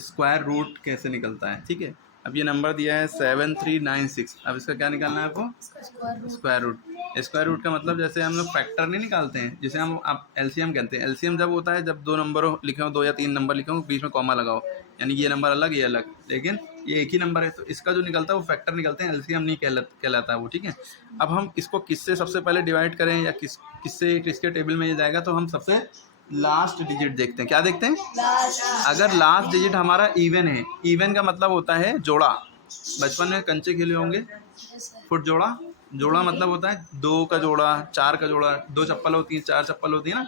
Square root कैसे निकलता है, ठीक है। अब ये नंबर दिया है 7396, अब इसका क्या निकालना है आपको, स्क्वायर रूट। स्क्वायर रूट का मतलब जैसे हम लोग फैक्टर नहीं निकालते हैं, जिसे हम आप एलसीएम कहते हैं। एलसीएम जब होता है जब दो नंबर लिखे हो, दो या तीन नंबर लिखे हो, बीच में कॉमा लगाओ, यानी ये नंबर अलग ये अलग, लेकिन ये एक ही नंबर है, तो इसका जो निकलता है वो फैक्टर निकलते हैं, एलसीएम नहीं कहलाता है वो, ठीक है। अब हम इसको किससे सबसे पहले डिवाइड करें या किससे किसके टेबल में ये जाएगा, तो हम सबसे लास्ट डिजिट देखते हैं। क्या देखते हैं, अगर लास्ट डिजिट हमारा इवन है, इवन का मतलब होता है जोड़ा। बचपन में कंचे खेले होंगे, फुट जोड़ा, जोड़ा मतलब होता है दो का जोड़ा, चार का जोड़ा, दो चप्पल होती है, चार चप्पल होती है ना,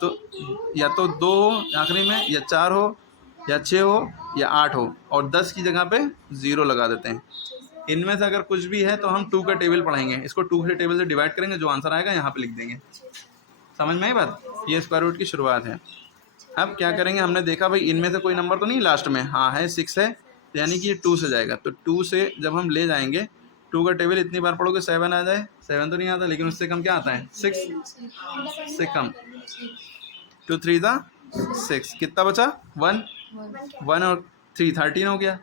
तो या तो दो हो आखिरी में, या चार हो, या छः हो, या आठ हो, और 10 की जगह पे 0 लगा देते हैं। इनमें से अगर कुछ भी है तो हम 2 का टेबल पढ़ेंगे, इसको 2 के टेबल से डिवाइड करेंगे, जो आंसर आएगा यहाँ पे लिख देंगे। समझ में आई बात, ये स्क्वायर रूट की शुरुआत है। अब क्या करेंगे, हमने देखा भाई इनमें से कोई नंबर तो नहीं लास्ट में, हाँ है 6 है, तो यानी कि ये 2 से जाएगा, तो 2 से जब हम ले जाएंगे, 2 का टेबल इतनी बार पढ़ोगे 7 आ जाए, 7 तो नहीं आता, लेकिन उससे कम क्या आता है, 6 से कम, 2 3 ज़ा 6, कितना बचा 1, 1 और 3 13 हो गया।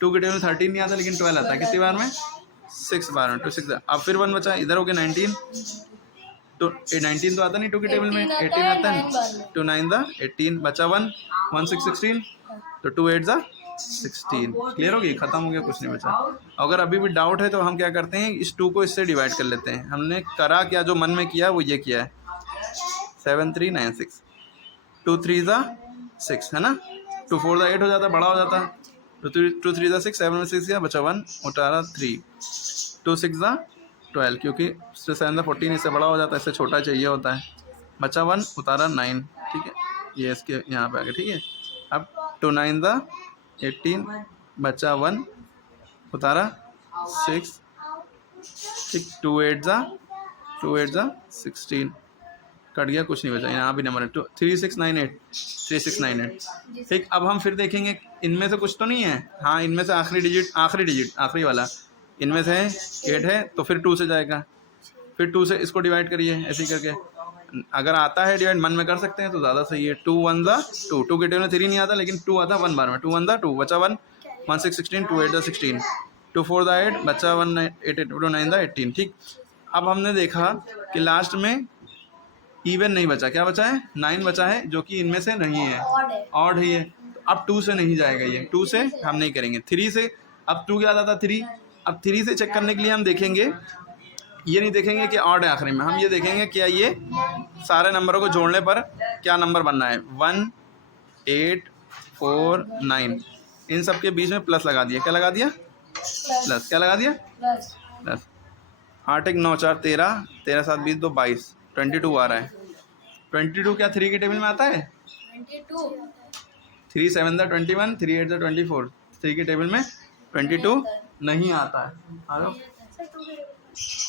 2 के टेबल में 13 नहीं आता, लेकिन 12 आता है, कितनी बार में, 6 बार में, 2 6। अब फिर 1 बचा, इधर हो गया 19, तो 19 तो आता नहीं 2 के टेबल में, 18 आता है, 2 9 दा 18, बचा 1, 1 6 16, तो 2 8 दा 16। क्लियर हो गई, खत्म हो गया, कुछ नहीं बचा। अगर अभी भी डाउट है तो हम क्या करते हैं, इस 2 को इससे डिवाइड कर लेते हैं। हमने करा क्या, जो मन में किया वो ये किया है, 7396, 2 3 ज़ा 6 है ना, 2 4 ज़ा 8 हो जाता, बड़ा हो जाता, तो 2 3 ज़ा 6, 7 में 6 गया, बचा 1, उतारा 3, 2 6 ज़ा 12, क्योंकि 7 ज़ा 14, इससे बड़ा हो जाता है, इससे छोटा चाहिए होता है, बचा 1, उतारा 9, ठीक है, ये इसके यहाँ पे आ गया, ठीक है। अब 2 9 ज़ा 18, बचा 1, उतारा 6, ठीक, 2 8 ज़ा 16, कट गया, कुछ नहीं बचा, यहाँ भी नंबर है 3698, ठीक। अब हम फिर देखेंगे इनमें से कुछ तो नहीं है, हाँ इनमें से आखिरी वाला इनमें से 8 है, तो फिर 2 से जाएगा, फिर 2 से इसको डिवाइड करिए, ऐसे ही करके अगर आता है डिवाइड, मन में कर सकते हैं तो ज़्यादा सही है। 2 1 ज़ा 2, 2 के टेबल में 3 नहीं आता, लेकिन 2 आता 1 बार में, 2 1 ज़ा 2, बचा 1, 1 6 16, 2 8 ज़ा 16, 2 4 ज़ा 8, बचा 1 8 8 2 9 ज़ा 18, ठीक। अब हमने देखा कि लास्ट में इवन नहीं बचा, क्या बचा है, 9 बचा है, जो कि इनमें से नहीं है, ऑड है ये, तो अब 2 से नहीं जाएगा, ये 2 से हम नहीं करेंगे, 3 से। अब 2 क्या आता था 3, अब 3 से चेक करने के लिए हम देखेंगे, ये नहीं देखेंगे कि ऑड है आखिरी में, हम ये देखेंगे क्या ये सारे नंबरों को जोड़ने पर क्या नंबर बनना है, 1 8 4 9, इन सब के बीच में प्लस लगा दिया, क्या लगा दिया, प्लस, क्या लगा दिया, प्लस। 8 1 9 4 13, 13 7 20 2 22, 22 आ रहा है। 22 क्या 3 के टेबल में आता है, 3 7 दा 21, 3 8 दा 24, 3 के टेबल में 22 नहीं आता है। हेलो,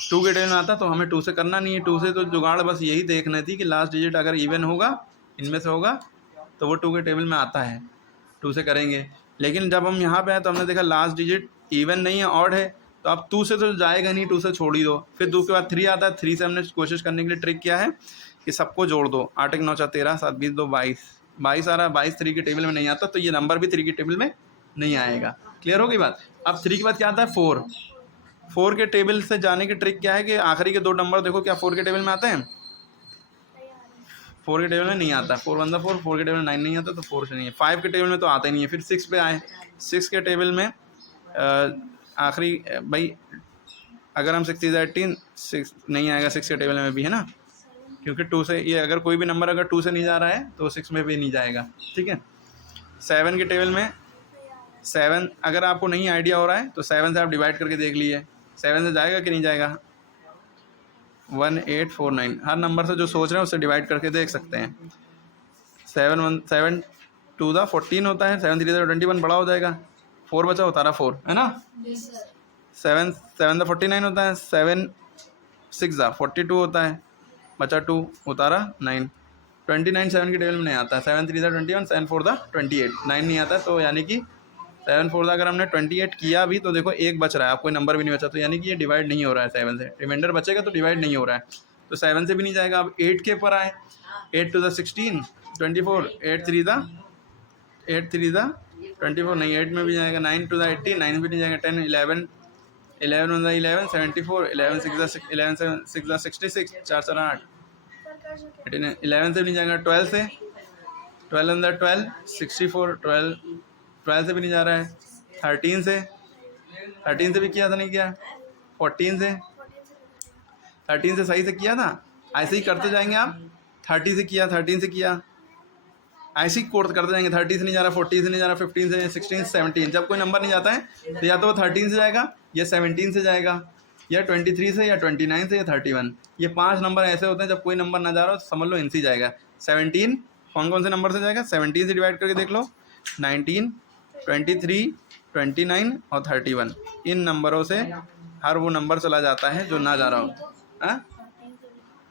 2 के टेबल में आता, तो हमें 2 से करना नहीं है, 2 से तो जुगाड़ बस यही देखना थी कि लास्ट डिजिट अगर इवन होगा इनमें से होगा तो वो 2 के टेबल में आता है, 2 से करेंगे। लेकिन जब हम यहाँ पे आए तो हमने देखा लास्ट डिजिट इवन नहीं है, ऑड है, तो अब 2 से तो जाएगा नहीं, 2 से छोड़ ही दो। फिर 2 के बाद 3 आता है, 3 से हमने कोशिश करने के लिए ट्रिक किया है कि सबको जोड़ दो, 8 1 9 4 13 7 20 2 22, 22 आ रहा है, 22 3 के टेबल में नहीं आता, तो ये नंबर भी 3 के टेबल में नहीं आएगा। क्लियर हो गई बात। अब 3 के बाद क्या आता है 4, 4 के टेबल से जाने की ट्रिक क्या है कि आखिरी के 2 नंबर देखो क्या 4 के टेबल में आते हैं, 4 के टेबल में नहीं आता, 4 1 4, 4 के टेबल में 9 नहीं आता, तो 4 से नहीं है। 5 के टेबल में तो आता ही नहीं है। फिर 6 पे आए, 6 के टेबल में आखिरी भाई अगर हम 6 18 6 नहीं आएगा, 6 के टेबल में भी है ना, क्योंकि 2 से ये अगर कोई भी नंबर अगर 2 से नहीं जा रहा है तो 6 में भी नहीं जाएगा, ठीक है। 7 के टेबल में 7 अगर आपको नहीं आइडिया हो रहा है तो 7 से आप डिवाइड करके देख लीजिए, 7 से जाएगा कि नहीं जाएगा, 1 8 4 9, हर नंबर से जो सोच रहे हैं उससे डिवाइड करके देख सकते हैं। 7 2 दा 14 होता है, 7 3 दा 21, बड़ा हो जाएगा, 4 बचा, उतारा 4 है ना, 7 दा 49 होता है, 7 6 दा 42 होता है, बचा 2, उतारा 9, 29 7 के टेबल में नहीं आता है, 7 3 दा 21, 7 4 दा 28, 9 नहीं आता है, तो यानी कि 7 4 दा अगर हमने 28 किया भी तो देखो एक बच रहा है, आपको नंबर भी नहीं बचा, तो यानी कि ये डिवाइड नहीं हो रहा है 7 से, रिमाइंडर बचेगा तो डिवाइड नहीं हो रहा है, तो 7 से भी नहीं जाएगा। अब 8 के ऊपर आए, 8 2 दा 16 24, 8 3 दा 8 3 ज़ा 24, नहीं 8 में भी जाएगा, 9 2 ज़ा 80, 9 भी नहीं जाएगा, 10 11, 11 1 ज़ा 11 74, 11 6 ज़ा 11 6 ज़ा 66, 4 4 8, 11 से भी नहीं जाएगा, 12 से, 12 अंदर 12 64, 12 से भी नहीं जा रहा है, 13 से, 13 से भी किया था नहीं किया, 14 से, 13 से सही से किया था, ऐसे ही करते जाएंगे आप, 30 से किया, 13 से किया, ऐसे ही कोर्स करते जाएंगे, 30 से नहीं जा रहा, 40 से नहीं जा रहा, 15 से, 16 17, जब कोई नंबर नहीं जाता है तो या तो वो 13 से जाएगा या 17 से जाएगा या 23 से या 29 से या 31। ये 5 नंबर ऐसे होते हैं जब कोई नंबर ना जा रहा हो तो समझ लो इनसे जाएगा। 17 कौन कौन से नंबर से जाएगा, 17 से डिवाइड करके देख लो, 19 23 29 और 31, इन नंबरों से हर वो नंबर चला जाता है जो ना जा रहा हो।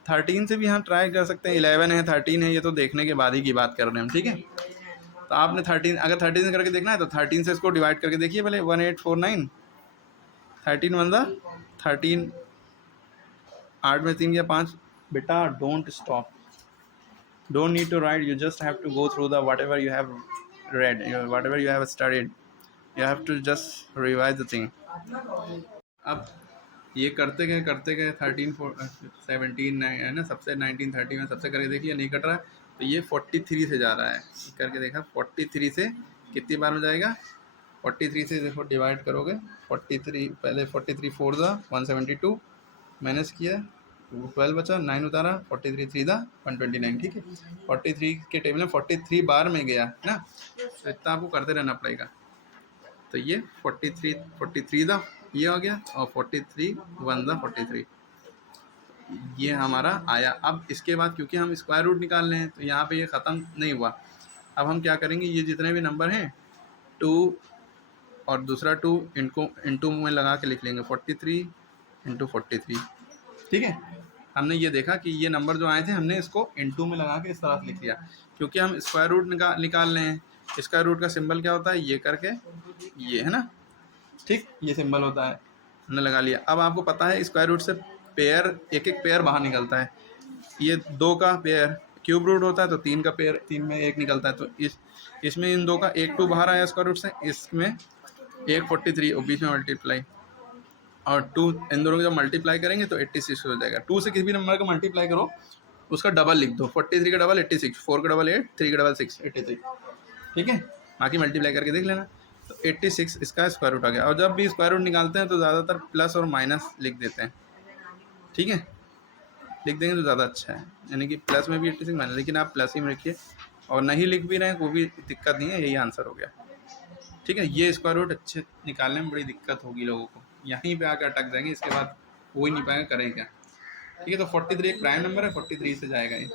13 से भी हम ट्राई कर सकते हैं, 11 है 13 है, ये तो देखने के बाद ही की बात कर रहे हैं हम, ठीक है। तो आपने 13, अगर 13 से करके देखना है तो 13 से इसको डिवाइड करके देखिए पहले, 1849, 13 1 ज़ा 13, 8 में 3 या 5, बेटा don't stop, don't need to write, you just have to go through the whatever you have read, whatever you have studied, you have to just revise the thing. अब ये करते गए 13 17 है ना, सबसे 19 30 में सबसे करके देखिए नहीं कट रहा है, तो ये 43 से जा रहा है, करके देखा 43 से कितनी बार में जाएगा, 43 से देखो डिवाइड करोगे, 43 पहले 43 4 ज़ा 172, माइनस किया 12 बचा, 9 उतारा, 43 3 ज़ा 129, ठीक है। 43 के टेबल में 43 बार में गया ना, तो इतना आपको करते रहना पड़ेगा। तो ये 43 ज़ा ये हो गया, और 43 1 ज़ा 43, ये हमारा आया। अब इसके बाद क्योंकि हम स्क्वायर रूट निकाल रहे हैं तो यहाँ पे ये ख़त्म नहीं हुआ, अब हम क्या करेंगे, ये जितने भी नंबर हैं 2 और दूसरा 2 इनको इंटू में लगा के लिख लेंगे, 43 इंटू 43, ठीक है। हमने ये देखा कि ये नंबर जो आए थे हमने इसको इंटू में लगा के इस तरह से लिख लिया, क्योंकि हम स्क्वायर रूट निकाल रहे हैं। स्क्वायर रूट का सिंबल क्या होता है, ये करके, ये है ना, ठीक, ये सिंबल होता है, हमने लगा लिया। अब आपको पता है स्क्वायर रूट से पेयर, एक एक पेयर बाहर निकलता है, ये 2 का पेयर क्यूब रूट होता है तो 3 का पेयर, 3 में 1 निकलता है, तो इसमें इन 2 का 1 2 बाहर आया स्क्वायर रूट से, इसमें 1 43 और बीच में मल्टीप्लाई, और 2 इन दोनों को जब मल्टीप्लाई करेंगे तो 86 हो जाएगा। 2 से किसी भी नंबर का मल्टीप्लाई करो उसका डबल लिख दो, 43 का डबल 86, 4 का डबल 8, 3 का डबल 6 86, ठीक है। बाकी मल्टीप्लाई करके देख लेना, तो 86 इसका स्क्वायर रूट आ गया। और जब भी स्क्वायर रूट निकालते हैं तो ज़्यादातर प्लस और माइनस लिख देते हैं, ठीक है, लिख देंगे तो ज़्यादा अच्छा है, यानी कि प्लस में भी 86 माइनस, लेकिन आप प्लस ही में रखिए, और नहीं लिख भी रहे हैं कोई भी दिक्कत नहीं है, यही आंसर हो गया, ठीक है। ये स्क्वायर रूट अच्छे निकालने में बड़ी दिक्कत होगी लोगों को, यहीं पे आकर अटक जाएंगे, इसके बाद हो ही नहीं पाएंगे, करें क्या, ठीक है। तो 43 एक प्राइम नंबर है, 43 से जाएगा ये।